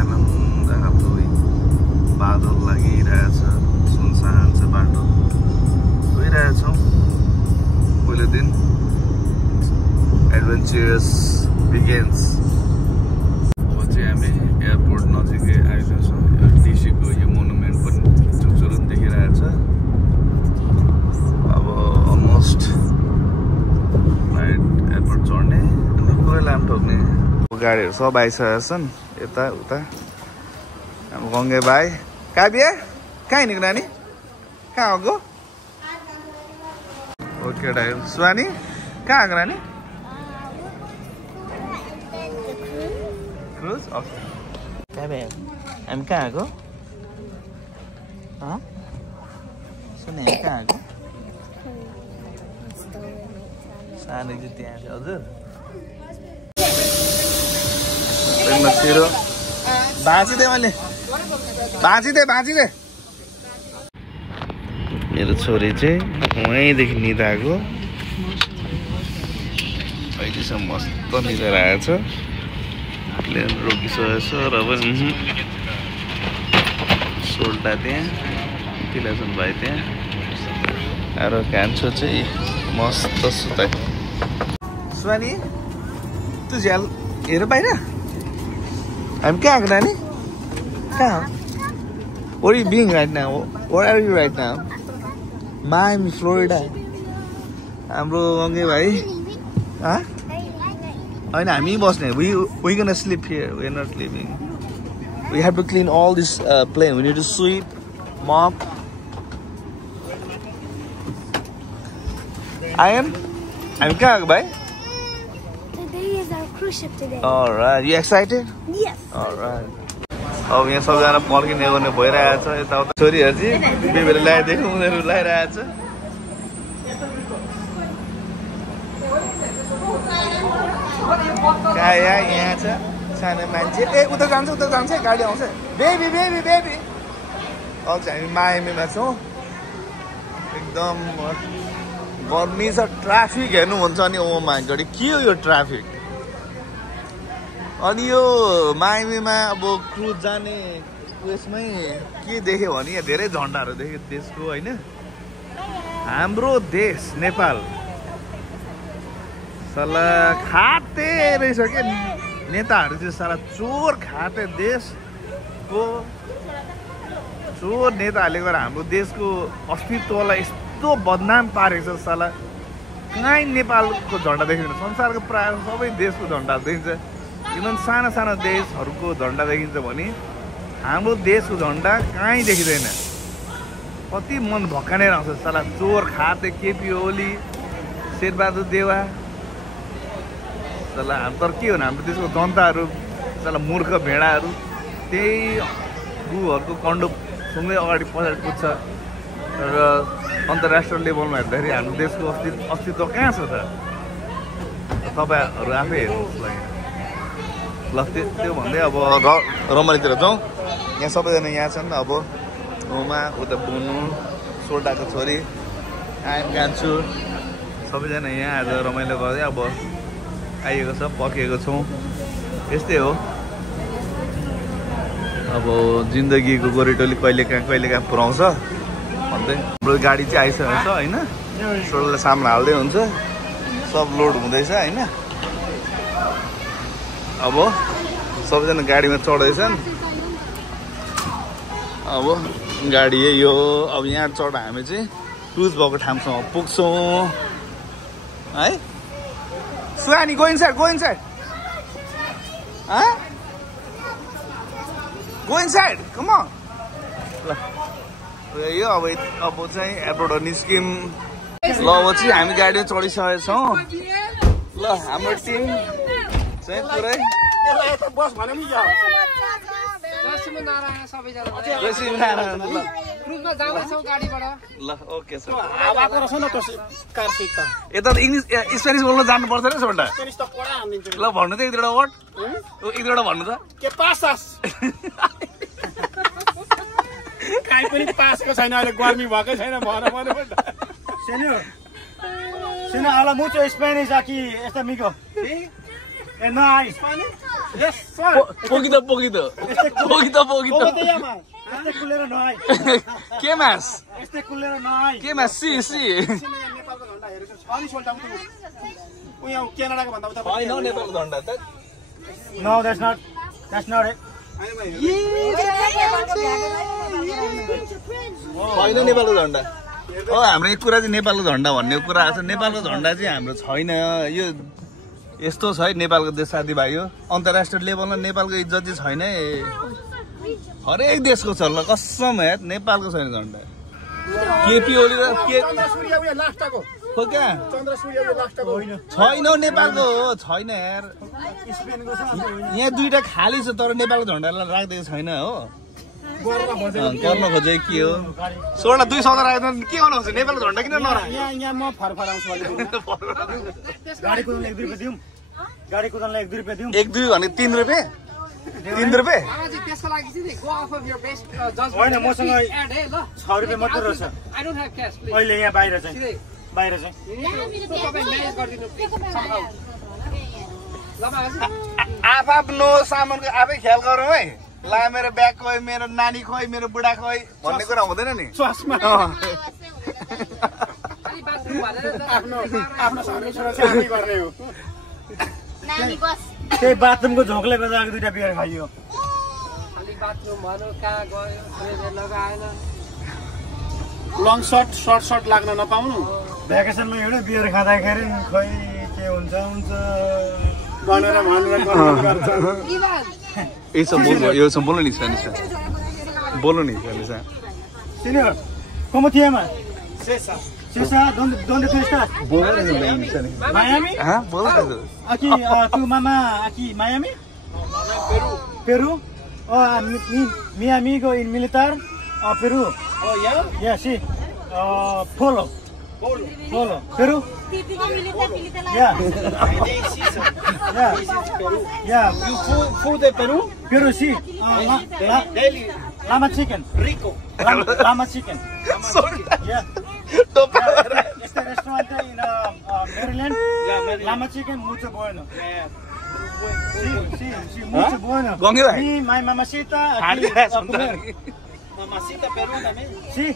आनन्द खालको बादल लागिरहेछ सुनसान छ बाटो गइरहेछौँ पहिलो दिन एडभेन्चरस बिगिन्स अब चाहिँ हामी एयरपोर्ट नजिकै आइरहेछौँ यो डिसीको यो मोनुमेन्ट पनि चुचुरुन देखिरहेछ अब अलमोस्ट एयरपोर्ट चढ्ने अनि पुरै लाम ठोक्ने गाडीहरू सब आइसकेका छन् यता उता हाम्रो गङ्गे भाइ काबिया कहाँ हिँडेको नानी कहाँ आएको ओके डाइल सुहानी कहाँ आएको नानी क्रुज ओके काबिया हामी कहाँ आएको सुने कहाँ आएको सानो चाहिँ त्यहाँ छ हजुर छिरो भाँचिदे मैले भाँचिदे मेरो छोरी चाहिँ वहीँदेखि निदाएको अहिलेसम्म मस्त निदाएर आएछ प्लेन रोकिसकेको छ र पनि सोल्टा त्यहाँ तिलासन भाइ त्यहाँ आएर कान्छो चाहिँ मस्त सुताइ सुहानी तँ झ्याल हेर बाहिर हामी कहाँ आएको नानी कहाँ What are you being right now? Where are you right now? Miami, Florida. हाम्रो गङ्गे भाइ होइन हामी बस्ने we gonna sleep here. We are not leaving. We have to clean all this plane. We need to sweep, mop. I'm कहाँ आएको भाइ? Today is our cruise ship today. All right. You excited? Yes. All right. अब यहाँ सबजना पर्खिने गर्ने भइरहेछ यताउता छोरीहरू चाहिँ बेबीहरू ल्याइदिएको उनीहरू लगाइरहेछ यहाँ छ सानो मान्छे ए उता जान्छ गाडी आउँछ बेबी अब चाहिँ हामी मायामीमा छौँ एकदम गर्मी छ ट्राफिक हेर्नुहुन्छ नि ओ माइ गॉड के हो यो ट्राफिक अनि यो मायामीमा अब क्रुज जाने उयसमै के देख्यो भने यहाँ धेरै झन्डाहरू देख्यो देशको होइन हाम्रो देश नेपाल साला खाते रहेछ क्या नेताहरू चाहिँ साला चोर खाते देशको चोर नेताहरूले गर्दा हाम्रो देशको अस्तित्वलाई यस्तो बदनाम पारेको छ साला कहीँ नेपालको झन्डा देखिँदैन संसारको प्रायः सबै देशको झन्डा देखिन्छ इभन साना साना देशहरूको झन्डा देखिन्छ भने हाम्रो देशको झन्डा कहीँ देखिँदैन कति मन भक्कानेर आउँछ साला चोर खाते केपी ओली शेरबहादुर देवा साला तर के हो हाम्रो देशको जनताहरू साला मूर्ख भेडाहरू त्यही गुहरूको कन्डो सँगै अगाडि पछाडि पुग्छ र अन्तर्राष्ट्रिय लेभलमा हेर्दाखेरि हाम्रो देशको अस्तित्व कहाँ छ त तपाईँहरू आफै हेर्नुहोस् ल त्यो भन्दै अब रमाइलोतिर जाउँ यहाँ सबैजना यहाँ छन् अब उमा उता बुनु सोल्टाको छोरी आइम कान्छु सबैजना यहाँ आज रमाइलो गर्दै अब आइएको छ पर्खिएको छौँ यस्तै हो अब जिन्दगीको गोरेटोली कहिले कहाँ पुऱ्याउँछ भन्दै हाम्रो गाडी चाहिँ आइसकेको छ होइन सोल्टलाई सामान हाल्दै हुन्छ सब लोड हुँदैछ होइन अब सबैजना गाडीमा चढ्दैछन् अब गाडी यो अब यहाँ चढ हामी चाहिँ क्रुज भएको ठाउँसम्म पुग्छौँ है सुहानी गो इनसाइड कम अन ल यो अब चाहिँ एयरपोर्ट निस्क्यौँ ल अब चाहिँ हामी गाडीमा चढिसकेका छौँ ल हाम्रो टिम चाहिँ पुरै बस भने नि ल ओके सर हावाको रहेछ न त्यो कार सिट त यता त इङ्ग्लिस स्पेनिस बोल्न जानु पर्छ नि सोल्टा स्पेनिस त पढा हानिदिन्छु ल भन्नु त एक दुईवटा वर्ड एक दुईवटा भन्नु त के पासास काहीँ पनि पासको छैन अहिले गर्मी भएकै छैन भन सेनो ala mucho Spanish aquí este amigo. ¿Sí? No hay. Yes, sir. Poquito. Este culero no hay. ¿Qué más? Este culero no hay. ¿Qué más? Sí. नेपालको झण्डा हेरेको छ नि सोल्टाको त उ यहाँ क्यानाडाको भन्दा उता होइन नेपालको झन्डा त No, that's not it. होइन नेपालको झन्डा हाम्रो एक कुरा चाहिँ नेपालको झन्डा भन्ने कुरा छ नेपालको झन्डा चाहिँ हाम्रो छैन यो यस्तो छ है नेपालको देश साथीभाइ हो अन्तर्राष्ट्रिय लेभलमा नेपालको इज्जत चाहिँ छैन है हरेक देशको छ ल कसम यार नेपालको छैन झन्डा केपी ओली र के सूर्य उयो लास्टको हो क्या चन्द्र सूर्य उयो लास्टको होइन छैन नेपालको हो छैन यार स्पेनको छ यहाँ दुईटा खाली छ तर नेपालको झन्डालाई राख्दिएको छैन हो गर्न खोजे के हो सोडा 200 राख्दा के गर्नु खोज्छ नेपालको झन्डा किन नराख्नु यहाँ म फरफराउँछु गाडी कुदाउन 1 रुपैयाँ दिउँ गाडी कुदाउनलाई 1 रुपैयाँ दिउँ 1 2 भने 3 रुपैयाँ 3 रुपैयाँ त्यसको लागि चाहिँ go of of your best judgement होइन मसँग एड है ल 6 रुपैयाँ मात्र रहेछ I don't have cash please अहिले यहाँ बाहिर चाहिँ तपाईँ म्यानेज गरिदिनु somehow ल बाबाजी आफ्नो सामानको आफै ख्याल गरौँ है ला मेरो ब्याग खोइ मेरो नानी खोइ मेरो बुढा खोइ भन्ने कुरा हुँदैन नि चस्मा अलि बाथरुम भनेर आफ्नो सुरक्षा आफै गर्ने हो नानी बस त्यही बाथरुमको झोकले गर्दा दुईटा बियर खाइयो अलि बाथरुम भनौँ कहाँ गयो फ्रेजर लगाएन लङ सर्ट लाग्न नपाउनु भ्याकेसनमा एउटा बियर खाँदाखेरि खै के हुन्छ भनेर भनेर गर्छ यो सब बोल्नु नि बोल्नु नि senior como te llamas César ¿dónde tú estás? Miami aquí tu mamá aquí Miami Perú mi amigo en militar Perú yeah sí Polo Perú típico militar yeah You food de Perú? Perú sí Delhi Lama chicken rico Lama chicken yeah este restaurante en Maryland Lama chicken mucho bueno sí mucho bueno y my mamacita aquí a comer Mamacita Perú también sí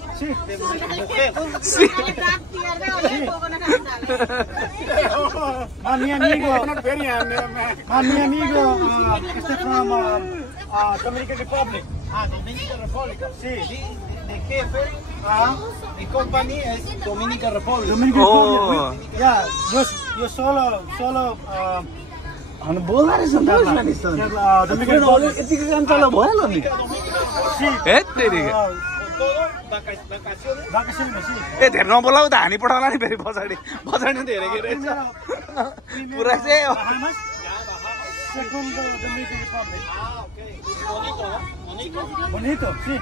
mi amigo este from Dominican Republic Dominican Republic sí ¿De qué Perú? Mi compañía es Dominican Republic Dominican Republic yeah yo solo अनि बोल्दा रहेछ नि त Dominican Republic यतिको काम चला भएन नि sí हे तेरी vacaciones sí ए धेर नबोलाउ त हानी पठाउला नि फेरि पछाडि धेरै के रहेछ पुरा चाहिँ Bahamas segundo Dominican Republic bonito sí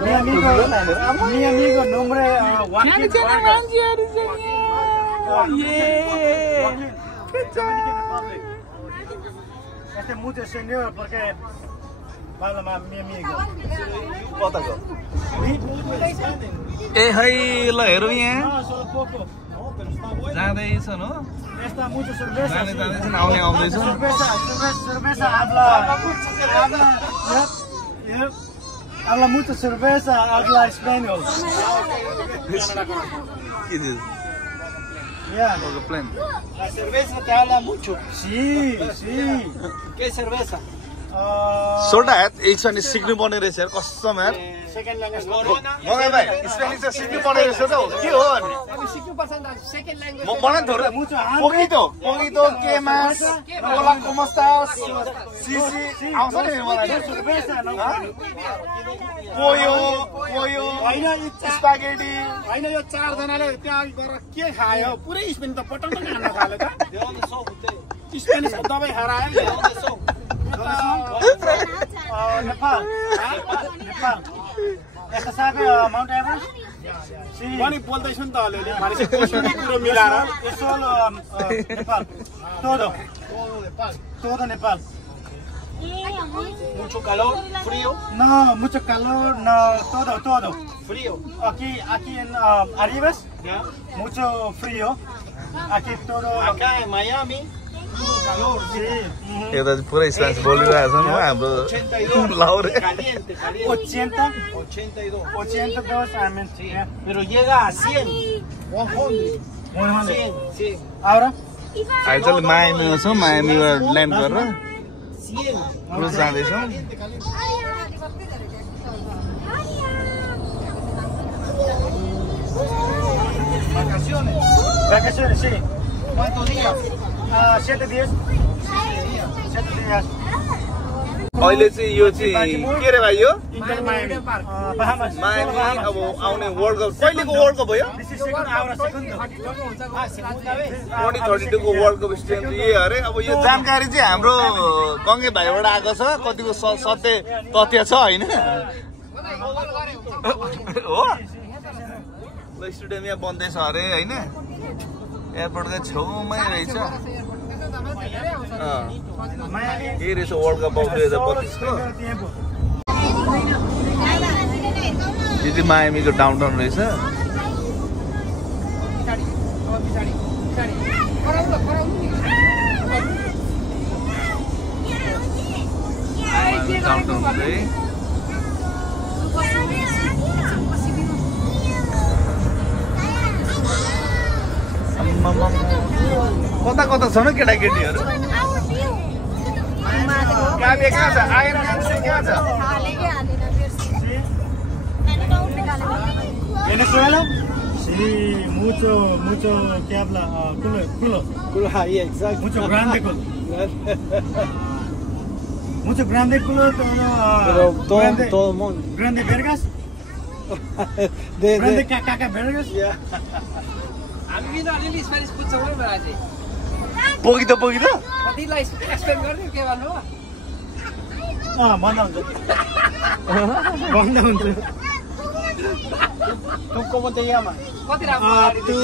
mi amigo nombre Joaquín Dominican Republic este es mucho señor porque habla más mi amigo कताको ए है ल हेरौँ यहाँ no solo poco जाँदैछन् हो está mucho cerveza जाँदैछन् आउँदैछ cerveza habla mucho cerveza habla español के this yeah okay plan La cerveza te habla mucho sí ¿Qué cerveza? Soda एकछिन सिक्नु पर्ने रहेछ यार कसम यार second language Corona मगर भाइ स्पेनिस चाहिँ सिक्नु पर्ने रहेछ त के हो अनि Tapi सिक्नुपर्छ नि त second language मलाई थोरै पोकितो के मास होला como estás sí आउँछ नि मलाई cerveza no पोयो होइन स्पागेटी होइन यो चारजनाले त्यहाँ गएर के खायो पुरै स्पेन त पटाउन खान थाल्यो त ¿De dónde sos ustedes? स्पेनिसको दबाई खाएर आयो ¿De dónde sos? नेपाल यता साबे माउन्ट एभरेस्ट पनि बोल्दैछु नि त अलिअलि भनेपछि कुनै कुरो मिलाएर यसो Nepal todo Nepal Mucho calor, frío, no mucho calor no todo frío. aquí en Arribas ¿Ya? mucho frío aquí todo Acá en Miami calor, sí. यता चाहिँ पुरै स्पेनिस बोलिरहेको छौँ हो हाम्रो 82. Laure Caliente, caliente. 80, 82. 82, I mean, yeah. Pero llega a 100. 100. 100. 100. Ahora, अहिले चाहिँ मायामीमा छौँ मायामीबाट ल्यान्ड गरेर 100. क्रुज जाँदैछौँ Caliente, caliente. Vacaciones. vacaciones, sí. ¿Cuántos días? 7 días. 7 días. अहिले चाहिँ यो चाहिँ के रे भाइ यो Inter Miami. Bahamas. मायामी अब आउने वर्ल्ड कप कहिलेको वर्ल्ड कप हो यो This is second, ahora segundo. Ah, segunda vez. 2032 को वर्ल्ड कप स्टेडियम चाहिँ यही अरे अब यो जानकारी चाहिँ हाम्रो गङ्गे भाइबाट आएको छ कतिको सत्य तथ्य छ होइन हो ल स्टेडियम यहाँ बन्दैछ अरे होइन एयरपोर्टकै छेउमै रहेछ Miami. यही रहेछ वर्ल्ड कप 2032 को Primer tiempo. यो चाहिँ मायामीको डाउनटाउन रहेछ डाउनटाउन चाहिँ कता कता छ न केटाकेटीहरू काले कहाँ छ आएर कहाँ छ Venezuela. Sí, mucho, que habla culo. Ahí, exacto. Mucho grande culo. Mucho grande culo, Pero grande, todo el mundo. grande vergas, De, grande caca vergas. हामी पनि अलिअलि स्पेनिस बुझ्छौँ है मलाई पोगिदो पोगिदो कतिलाई एक्सप्लेन गरिदिउँ के भन्नु हो Banda हुन्छ. Banda हुन्छ. ¿Tú cómo te llamas? कति राम्रो Tú,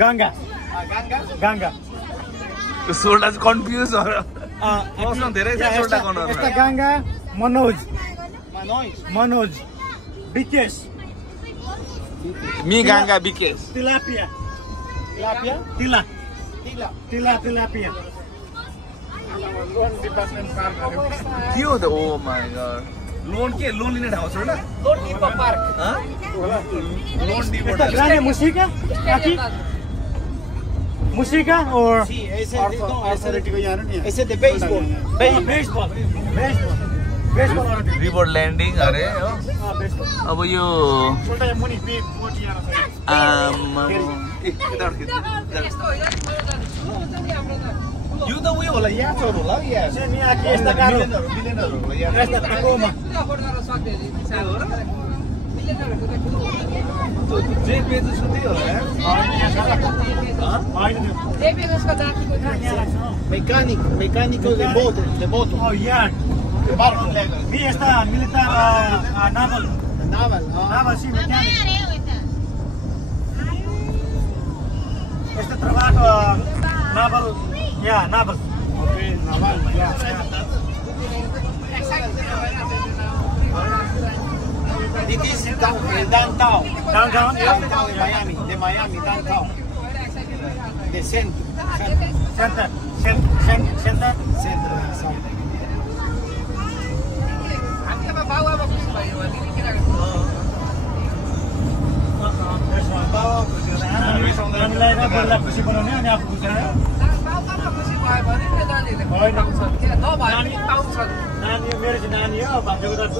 Ganga, Ganga. सोल्डा चाहिँ कन्फ्युज प्रश्न धेरै छ सोल्डा गर्नु Esta Ganga, Manoj, Manoy. Bikesh, मी गाङ्गा विकेश Tilapia, Tilapia. Tila, Tila. Tilapia. के हो त ओ माय गॉड लोन के लोन लिने ठाउँ छ र loan depot park loan depot Esta grande música, aquí, música or Sí, ese es de béisbol. baseball, baseball or river landing अरे हो baseball. अब यो Solta ya muni, big, 40 anos ahí. यो त उयो होला याचहरू होला यहाँ Sí, mira, aquí está caro. मिलेनहरू होला यहाँ Esta Tacoma. जे पेज सुन्दै होला यार Mecánico de moto. Oh, yeah. De barco. Vi esta militar naval. Naval. Naval, sí, mecánico. Este trabajo naval. Yeah, naval. Okay, naval. This is downtown. Downtown? Downtown de Miami. De Miami, downtown. De centro. Center. Center. Centro, exacto. हामी अब बाउ आमा खुसी भयो भने नानीलाई बोल्दा खुसी बनाउने अनि आफू खुसी बाउ आमा खुसी भयो भने नानीहरूले पाउँछ नभए पनि पाउँछन् नानी मेरो चाहिँ नानी हो भान्जोको त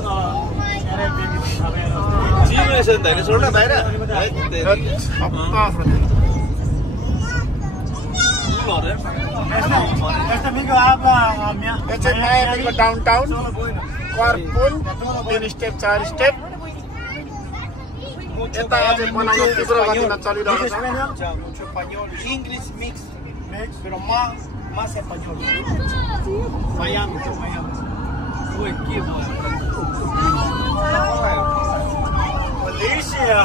जिमेसन त होइन सोल्डा बाहिर Este amigo habla Este es Miami downtown. Carpool. 3 step, 4 step. Esta hace mucho español. English mix. Pero más español. Miami. Policia.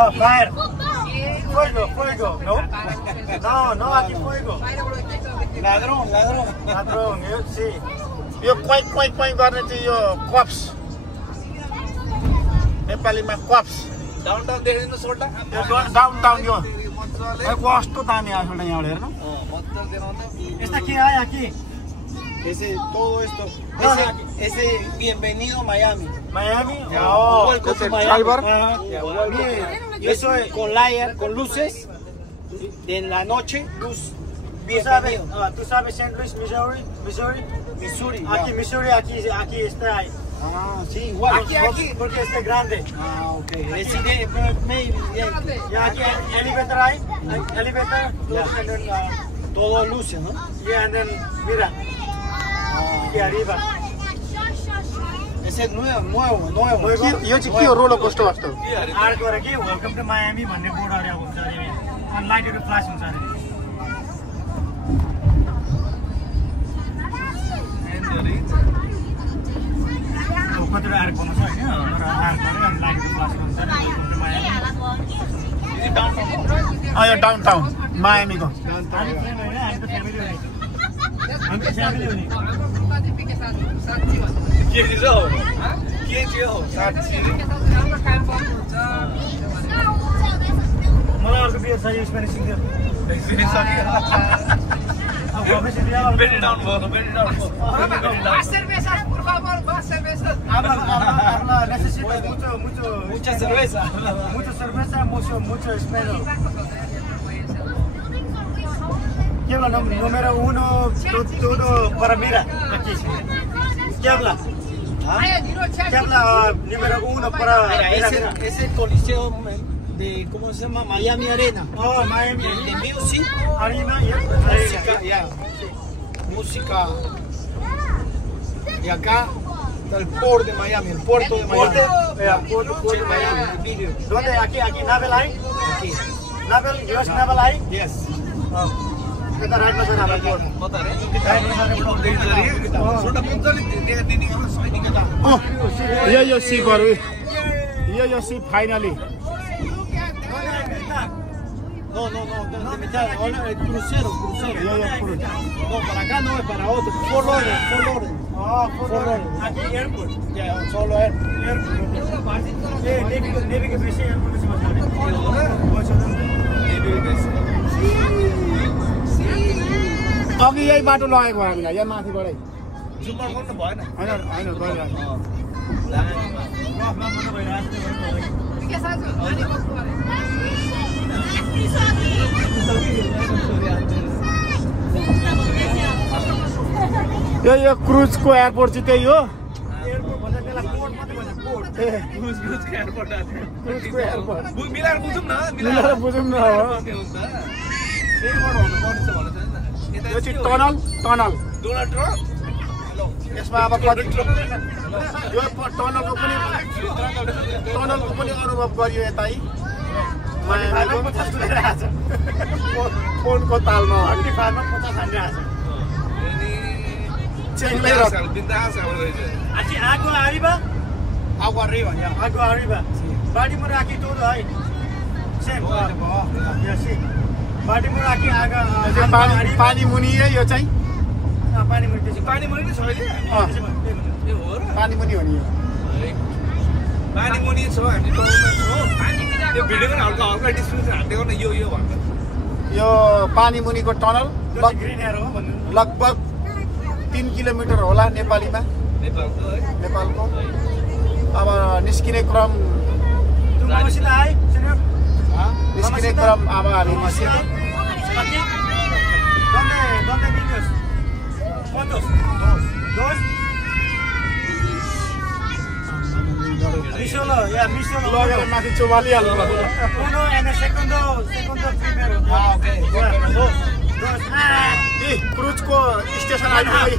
Oh, fire. Fuego. No, aquí fuego. Ladrón. Ladrón, sí. Yo cuai गर्ने चाहिँ यो क्वाप्स नेपालीमा क्वाप्स downtown देख्दैन सोल्डा downtown यो कस्तो दामी आएको छ यहाँ हेर्नु यस्ता के आयो कि Ese, todo esto. Ese, bienvenido a Miami. Miami? Welcome to Miami. Yo soy con layer, con luces. En la noche, luz. Bienvenido. ¿Tú sabes St. Louis, Missouri? Missouri. Aquí, Missouri, aquí está ahí. Ah, sí, igual. Aquí. Porque este es grande. Ah, ok. Maybe. Ya aquí, elevator ahí. Elevator. Todo luces, ¿no? Yeah, and then, mira. Aquí arriba. Ese es nuevo. यो चाहिँ के हो roller coaster जस्तो art गरेर के welcome to Miami भन्ने board अरे हुन्छ अरे अनि लाइटको फ्ल्यास हुन्छ अरे कतिवटा आर्ट बनाउँछ होइन आर्ट गरेर अनि लाइटको फ्ल्यास हुन्छ अरे वेलकम टु मायामी यो डाउनटाउन मायामीको हामी त फ्यामिली हुने के थियो मलाई अर्को बियर चाहियो Spanish सिक्थ्यो ¿Qué habla? Número 1, todo para mira aquí. ¿Qué habla? ¿Qué habla? Número 1 para mira. Es el coliseo de, ¿cómo se llama? Miami Arena. Oh, Miami. De Music. Arena, Música, ya. Música. Y acá está el port de Miami, el puerto de Miami. Puerto de Miami. ¿Dónde? Aquí, Navel ahí. Aquí. Navel, US Navel ahí. Yes. Kita राइटमा छ नाभेल port यो सिपहरू यो सिप finally No, de mitad, el crucero. No, para acá no es para otro. Fort Lauderdale. Aquí airport. Ya, solo airport. नेभीको बेसी airport अघि यही बाटो लगेको हामीलाई यहाँ माथिबाटै जुम्मा गर्नु भएन होइन गइरहेको यो क्रुजको एयरपोर्ट चाहिँ त्यही हो मिलाएर बुझौँ न यो चाहिँ टनल यसमा अब कति यो टनलको पनि अनुभव गरियो यतै फोनको तालमा Agua arriba. Badimura aquí todo ahí. Sí. Badimura aquí पानी मुनि यो चाहिँ पानी मुनि पानी मुनि छ अहिले पानी मुनि हो नि पानी मुनि छ हामी टोलमा छौँ त्यो भिडियोको हल्का डिस्क्रिप्सन हाल्दिएको न यो भन्नु यो पानी मुनिको टनल ग्रीन एरो हो भन्नु लगभग 3 किलोमिटर होला नेपालीमा नेपालको अब निस्किने क्रम अब हामी लगेर माथि चोबालिहाल्नु क्रुजको स्टेसन आइपुग्यो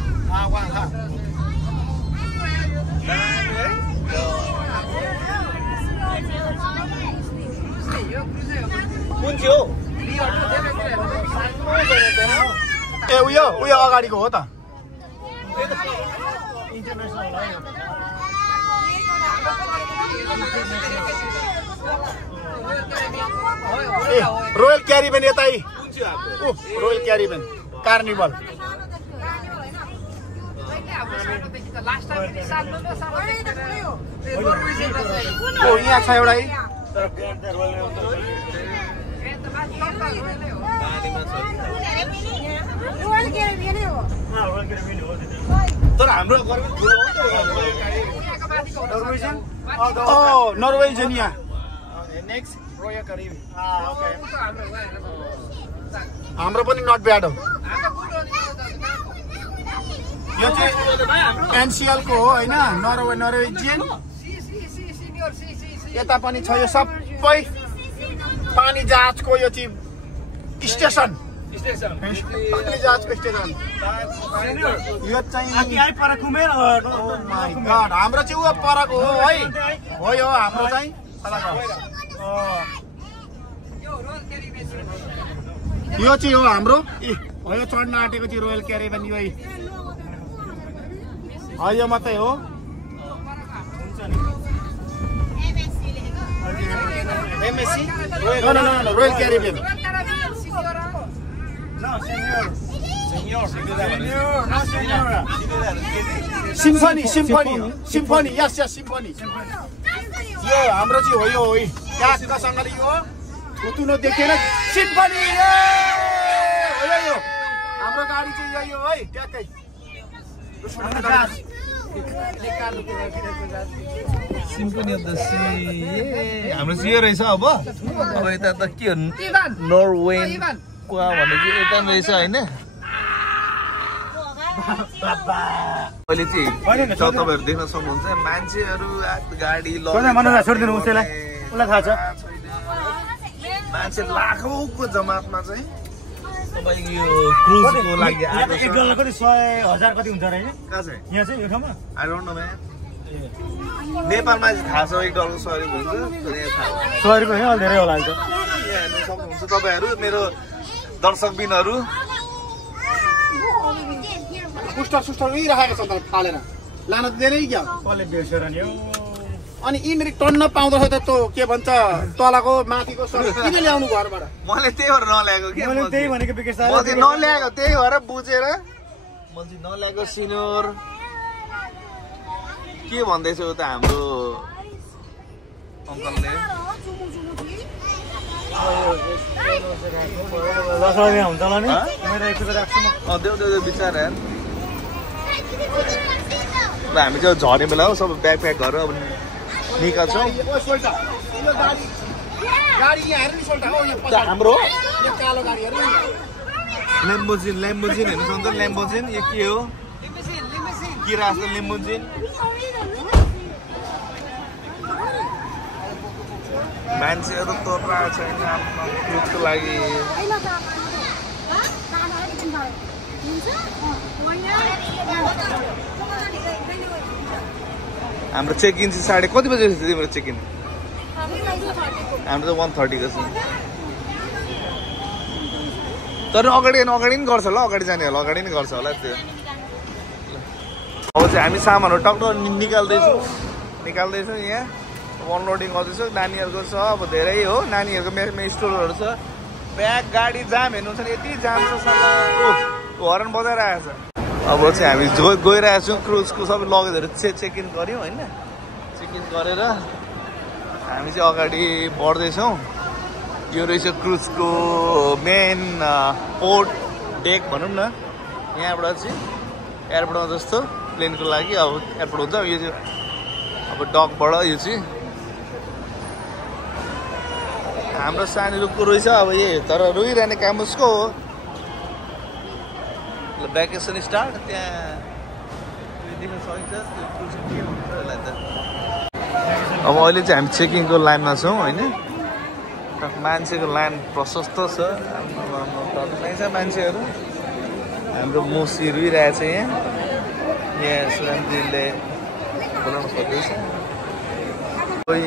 कुन थियो ए उयो अगाडिको हो त रोयल क्यारिबेन यतै रोयल क्यारिबेन कार्निभल यहाँ छ एउटा तर हाम्रो गर्मी ठुलो हो नर्वेजियन यहाँ नेक्स्ट रोयल क्यारिबियन हाम्रो पनि नट ब्याड हो यो चाहिँ एनसीएल को हो हैन नर्वेजियन यता पनि छ यो सबै पानी जहाजको यो चाहिँ स्टेसन पानी जहाजको स्टेसन यो चाहिँ हाम्रो चाहिँ उ परको हो है हो यो हाम्रो चाहिँ यो चाहिँ हो हाम्रो हो यो चढ्न आँटेको चाहिँ रोयल क्यारिबियन यो मात्रै हो MSC no Royal Caribbean Symphony yes Symphony यो हाम्रो चाहिँ हो यो ट्याक्कसँगले यो उतुनो देखेन सिम्फनी हो यो हाम्रो गाडी चाहिँ यो है ट्याक्कै सिम्फनी अफ द सी हाम्रो चाहिँ यो रहेछ अब यता त के हो नर्वे कुवा भनेको यता रहेछ हैन अहिले चाहिँ तपाईहरु देख्न सक्नुहुन्छ मान्छेहरु गाडी छोड्दिनु उसैलाई उलाई थाहा छ मान्छे लाखौंको जमातमा चाहिँ तपाईको यो क्रुजको लागि आएको छ एक डलर कति 100,000 कति हुन्छ र हैन कहाँ छ यहाँ चाहिँ यो ठाउँमा आई डोन्ट नो म्यान नेपालमा चाहिँ थाहा छ 1 डलर 100 रुपैयाँ हुन्छ तर यहाँ थाहा 100 रुपैयाँ अलि धेरै होला नि त यहाँ हेर्न सक्नुहुन्छ तपाईहरु मेरो दर्शकबिनहरु पुस्टर उइराखेको छ त फालेर लान दिँदैन क्या कसले बेर्सेर नि हो अनि इमेरिक टन्न पाउँदैछ त त्यो के भन्छ तलको माथिको सब किन ल्याउनु घरबाट मैले त्यही भएर नल्याएको के मैले त्यही भनेको विकेश सर मैले नल्याएको त्यही भएर बुझेर मैले नल्याएको सिनियर के भन्दैछ उता हाम्रो अङ्कलले लसले हुन्छ होला नि मेरो एकचोटि राख्छु म देऊ बिचारा हामी चाहिँ झर्ने बेला हो सब ब्याग प्याक गरेर अब निकाल्छौँ गाडी यहाँ हेर्नु सोल्टा हो यहाँ हाम्रो यो कालो गाडी हेर्नु ल्याम्बोजिन हेर्नु सक्छ ल्याम्बोजिन यो के हो किरा जस्तो ल्याम्बोजिन मान्छेहरू तोड्रहेको छैन क्रुजको लागि हाम्रो चेक इन चाहिँ 3:30 कति बजे तिम्रो चेक इन हाम्रो त 1:30 को छ तर अगाडि नि गर्छ होला अगाडि जाने होला अगाडि नि गर्छ होला त्यो अब चाहिँ हामी सामानहरू टक्क निकाल्दैछौँ यहाँ अनलोडिङ गर्दैछु नानीहरूको छ अब धेरै हो नानीहरूको मेरो स्टोरहरू छ ब्याग गाडी जाम हेर्नुहुन्छ नि यति जाम छ हर्न बजाइरहेको छ अब चाहिँ हामी गइरहेको छौँ क्रुजको सबै लगेजहरू चेक इन गऱ्यौँ होइन चेक इन गरेर हामी चाहिँ अगाडि बढ्दैछौँ यो रहेछ क्रुजको मेन पोर्ट डेक भनौँ न यहाँबाट चाहिँ एयरपोर्टमा जस्तो प्लेनको लागि अब एयरपोर्ट हुन्छ यो चाहिँ अब डकबाट यो चाहिँ हाम्रो सानो रुखको रहेछ अब यही तर रोइरहने काम उसको हो भ्याकेसन स्टार्ट त्यहाँ देख्न सकिन्छ अब अहिले चाहिँ हामी चेकिङको लाइनमा छौँ होइन मान्छेको लाइन प्रशस्त छ छ मान्छेहरू हाम्रो मोसी रुइरहेछ यहाँ सुशान्तजीले बोलाउन खोज्दैछ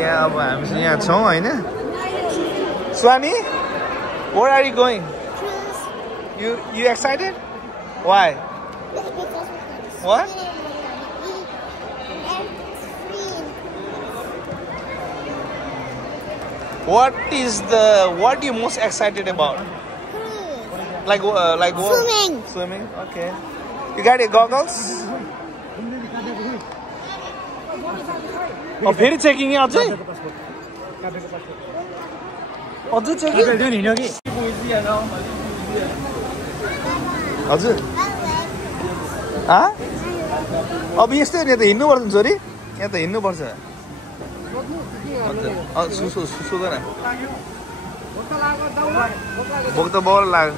यहाँ अब हामी चाहिँ यहाँ छौँ होइन Swami, where are you going? You excited? Why? What? What are you most excited about? Like what? Swimming. Okay. You got your goggles? Oh, फेरि checking यहाँ अझै हजुर छ कि हजुर अब यस्तै हो नि त हिँड्नुपर्छ नि छोरी यहाँ त हिँड्नुपर्छ हजुर सोध न भोक त बौर लाग्यो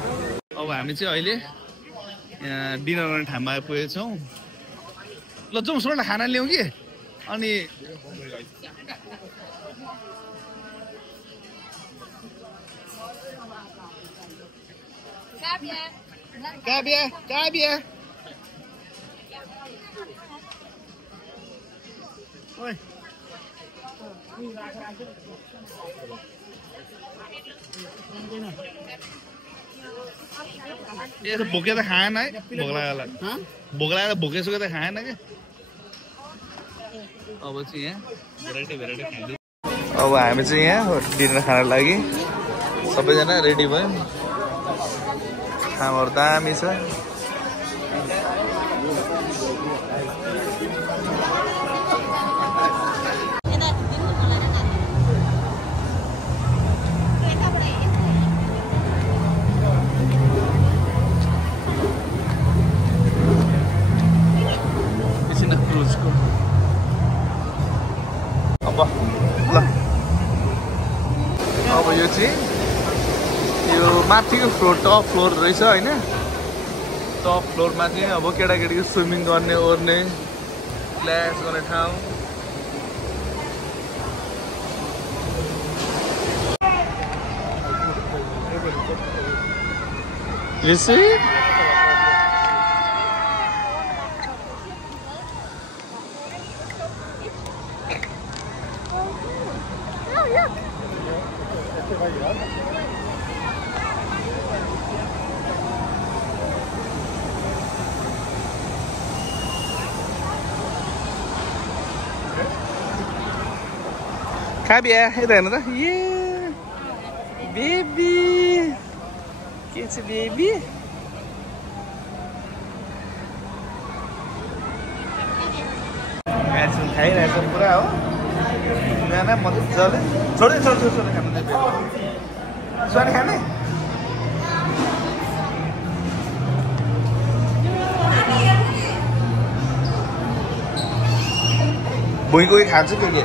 अब हामी चाहिँ अहिले यहाँ डिनर गर्ने ठाउँमा आइपुगेको छौँ ल जाउँ सुन न खाना ल्याउँ कि अनि काव्य ओए ये तो भोके त खाएन है भोक लागेर भोकेसुके त खाएन क्या अब चाहिँ यहाँ भेराइटी खाइदियो अब हामी चाहिँ यहाँ डिनर खानको लागि सबैजना रेडी भयो खानाहरू दामी छ अब यो चाहिँ यो माथिको फ्लोर टप फ्लोर रहेछ होइन टप फ्लोरमा चाहिँ अब केटाकेटीको स्विमिङ गर्ने ओर्ने क्लास गर्ने ठाउँ यो चाहिँ Kabi ya, itu kan? Yeah, baby, kids baby. Macam Thai macam pura, oh? Mana mau jalan? Sorry, kamu deh. Suara kan? Bui kui khám chứ cái gì?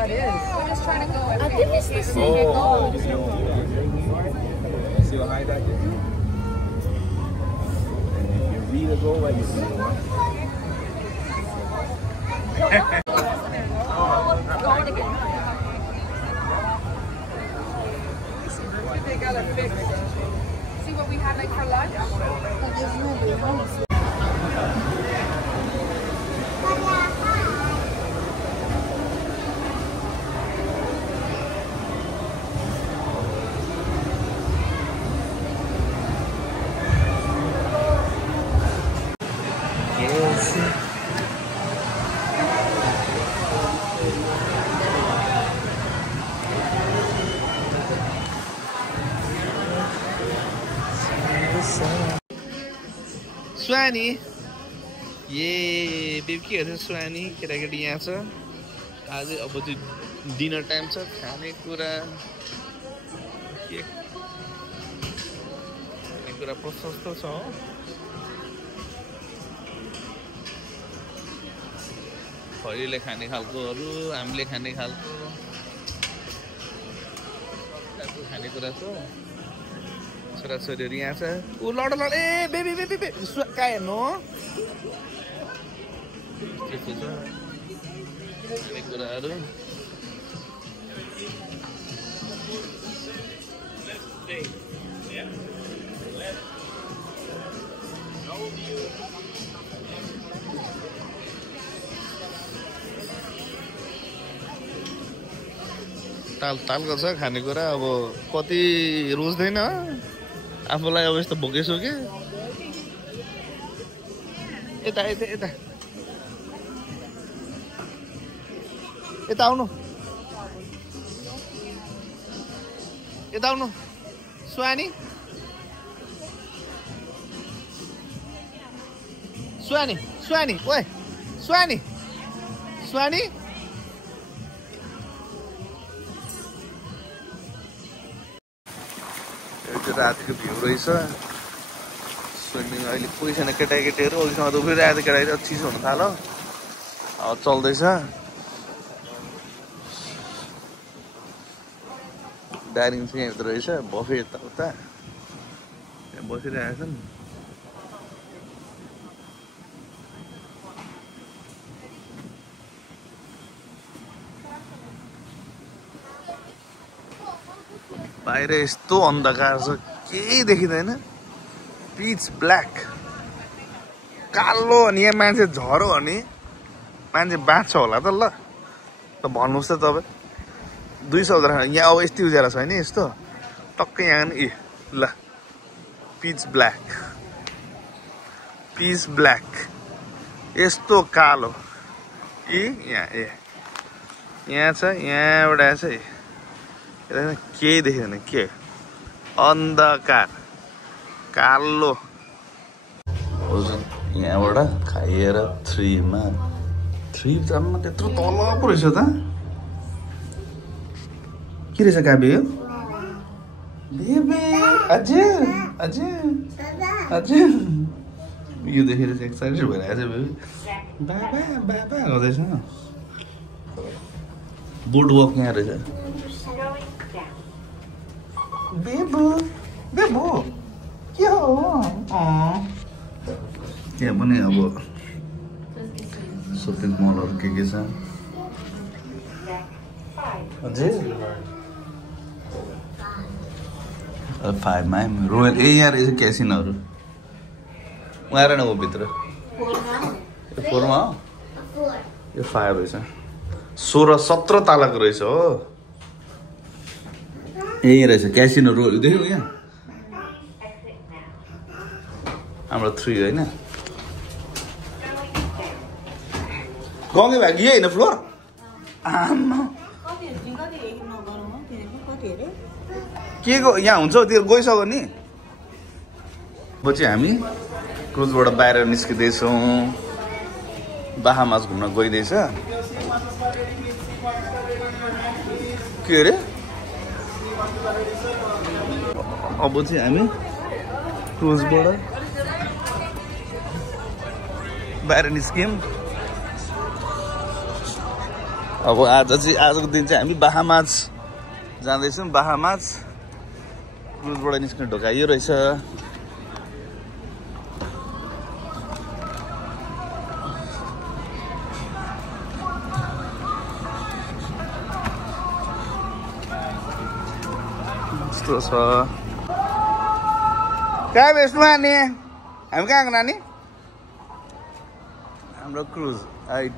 That is. We're just trying to go. I think it's the same. See how high that is? If you read it, go like you see They got a fix. See what we had like for lunch? Swani, ये baby के स्वानी केटाकेटी यहाँ छ आज अब त्यो dinner time छ खानेकुरा प्रशस्त छ खैरीले खाने खालकोहरू हामीले खाने खालको खानेकुरा छ छोराछोरीहरू यहाँ छ ऊ लड ए बेबी कहाँ हेर्नु खानेकुराहरू तालको छ खानेकुरा अब कति रोज्दैन आफूलाई अब यस्तो भोकेछु के यता यता यता यता आउनु यता आउनु सुहानी सुहानी सुहानी ओए सुहानी सुहानी रातिको भ्यू रहेछ स्विमिङ अहिले कोही छैन केटाकेटीहरू अघिसँग त उभिरहेको केटाकेटी चिसो हुन थाल्यो अब चल्दैछ डाइनिङ चाहिँ यहाँभित्र रहेछ बफे यताउता यहाँ बसिरहेका छन् बाहिर यस्तो अन्धकार छ केही देखिँदैन पिच ब्ल्याक कालो अनि यहाँ मान्छे झरो अनि मान्छे बाँच्छ होला त ल भन्नुहोस् त तपाईँ 200 यहाँ अब यति उज्यालो छैन यस्तो टक्कै यहाँ ए ल पिच ब्ल्याक यस्तो कालो यहाँ यहाँ छ यहाँबाट छ केही देख्दैन के अन्धकार कालो यहाँबाट खाइएर 3 जानमा त्यत्रो तल पो रहेछ त के रहेछ काबे यो बेबे अझै यो देखेर चाहिँ एक्साइटेड भइरहेको छ बेबी बाबा बाबा गर्दैछ बोर्ड वक यहाँ रहेछ बेबु बेबु के हो यहाँ पनि अब सपिङ मलहरू के छ अझै 5 मा रोयल यहाँ रहेछ क्यासिनोहरू आएर न भित्र 4 मा यो 5 रहेछ 16-17 तालाको रहेछ हो यही रहेछ क्यासिनो रोल देख्यौ यहाँ हाम्रो 3 होइन गङ्गे भागी होइन फ्लोर के को यहाँ हुन्छ त्यो गइसक्यो नि अब चाहिँ हामी क्रुजबाट बाहिर निस्किँदैछौँ बाहामास घुम्न गइँदैछ के अरे अब चाहिँ हामी क्रुजबाट बाहिर निस्क्यौँ अब आजको दिन चाहिँ हामी बाहामास जाँदैछौँ बाहामास क्रुजबाट निस्किने ढोका यो रहेछ यस्तो छ कहाँ बेच्नु नानी हामी कहाँ गएको नानी हाम्रो क्रुज हाइट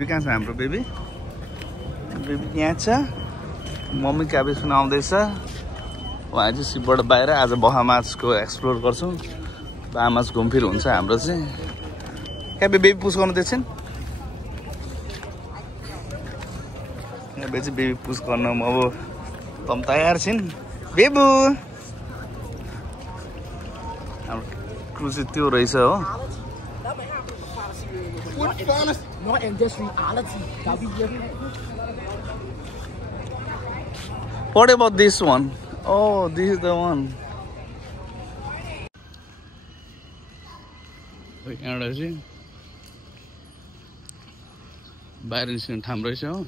कहाँ छ हाम्रो बेबी यहाँ छ मम्मी क्याबे सुनाउँदैछ उहाँ चाहिँ सिपबाट बाहिर आज बहामासको एक्सप्लोर गर्छौँ बहामास घुमफिर हुन्छ हाम्रो चाहिँ क्या बेबी पुस गर्नु दिएछन् यहाँ चाहिँ बेबी पुस गर्न अब तम तयार छिन् बेबु हाम्रो क्रुज चाहिँ त्यो रहेछ हो What about this one? Oh, this is the one. यहाँबाट चाहिँ बाहिर निस्किने ठाउँ रहेछ हो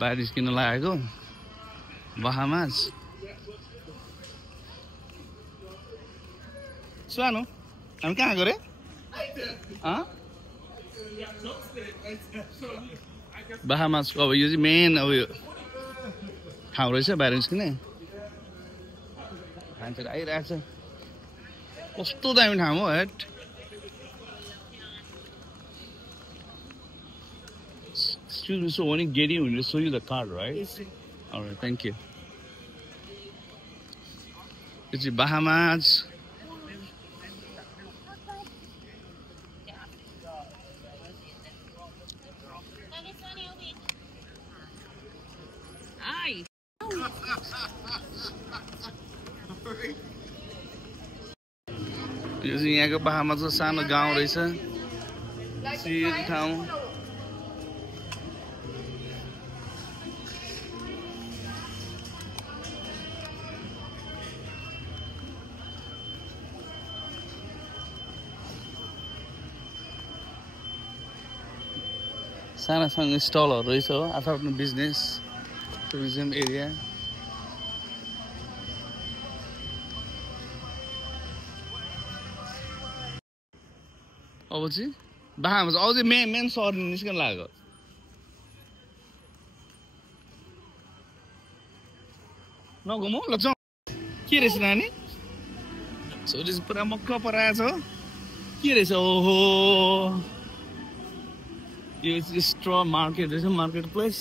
बाहिर निस्किन लागेको बहामास सानो हामी कहाँ गरे बाहामासको अब यो चाहिँ मेन अब यो ठाउँ रहेछ बाहिर निस्किने मान्छेहरू आइरहेको छ कस्तो दामी ठाउँ हो hate Excuse me, so when you get in, we will show you the card, right? Yes. All right, thank you. It's the Bahamas. Hi. यो चाहिँ यहाँको बाहामाको सानो गाउँ रहेछ सिर ठाउँ साना सानो स्टलहरू रहेछ हो आफ्नो बिजनेस टुरिज्म एरिया अब चाहिँ बाहामा अझै मेन सहर निस्कन लाग्यो नगमौ ल जाउँ के रहेछ नानी छोरी पुरा मक्क पराएछ हो के रहेछ ओहो यो चाहिँ स्ट्र मार्केट रहेछ मार्केट प्लेस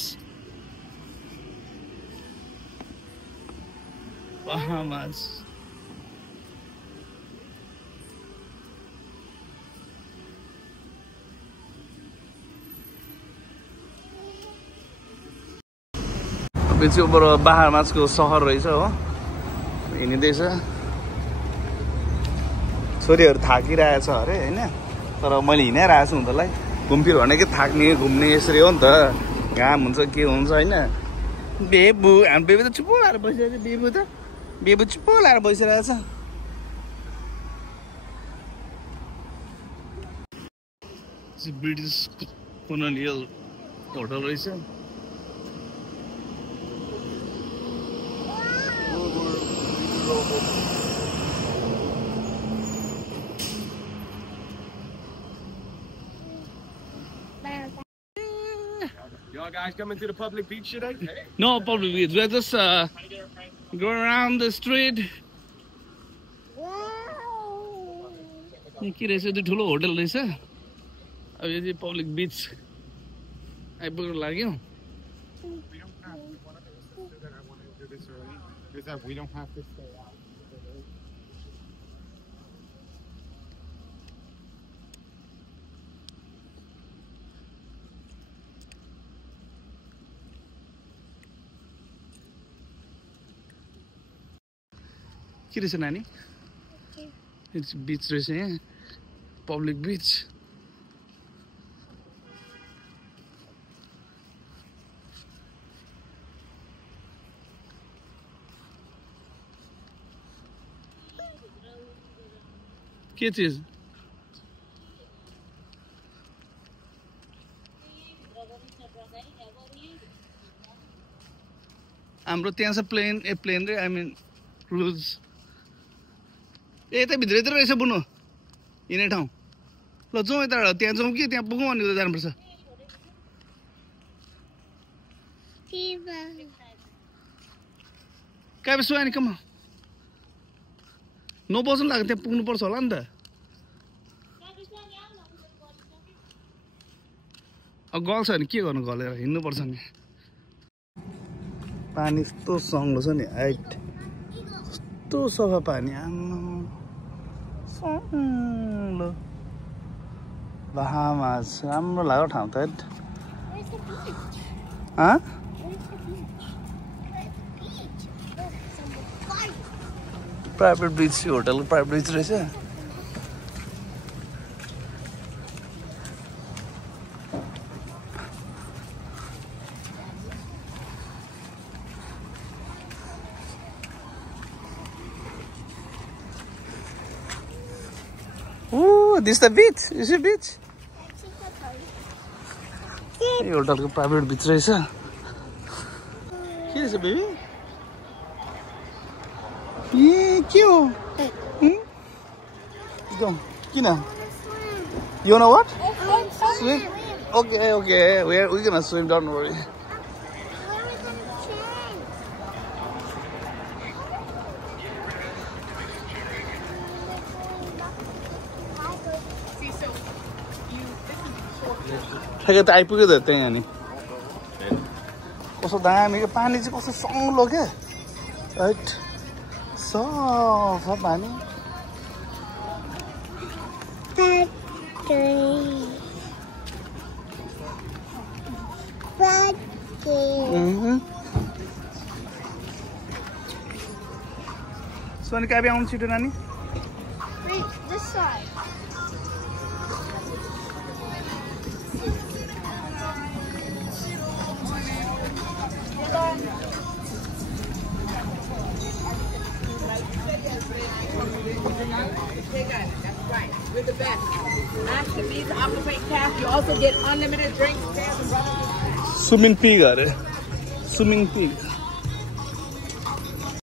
बाहामास यो चाहिँ बाहामासको सहर रहेछ हो हिँडिँदैछ छोरीहरू थाकिरहेछ अरे होइन तर मैले हिँडाइरहेको छु उनीहरूलाई घुमफिर भनेकै थाक्ने घुम्ने यसरी हो नि त घाम हुन्छ के हुन्छ होइन बेबु हाम्रो बेबु त चुप्पो लाएर बसिरहेको छ बेबु चुप्पो लाएर बसिरहेको छ ब्रिटिस कोलोनियल होटल रहेछ Y'all guys coming to the public beach today? No public beach. We're just going around the street. के रहेछ त्यो ठुलो होटल रहेछ अब यो चाहिँ पब्लिक बिच आइपुग्नु लाग्यो We don't have to stay out. के रहेछ नानी बिच रहेछ यहाँ पब्लिक बिच के चिज हाम्रो त्यहाँ छ प्लेन रे आई मिन क्रुज यता भित्रैतिर रहेछ बुनु हिँड्ने ठाउँ ल जाउँ यता त्यहाँ जाउँ कि त्यहाँ पुगौँ अनि जानुपर्छ कहाँ बेसो अनि कम 9 बज्नु लाग्यो त्यहाँ पुग्नुपर्छ होला नि त अब गल्छ भने के गर्नु गलेर हिँड्नुपर्छ नि पानी यस्तो सङ्लो छ नि हाइट कस्तो सफा पानी सङ्लो बाहामास राम्रो लाग्यो ठाउँ त private bridge hotel private bridge रहेछ Ooh, this is the beach. Is it beach? Hey, hotel ko private beach रहेछ के रहेछ बेबी ए के हो जाऊ किन You know what? Swim? Okay. We're gonna swim, don't worry. ठ्याक्कै त आइपुग्यो त त्यही अनि कस्तो दामी क्या पानी चाहिँ कस्तो सङ्लो क्या राइट सफा पानी सोनी क्याबे आउनु छिटो नानी This side. That's right. We're the best. After these operate cash, you also get unlimited drinks. Swimming pig, are swimming pig.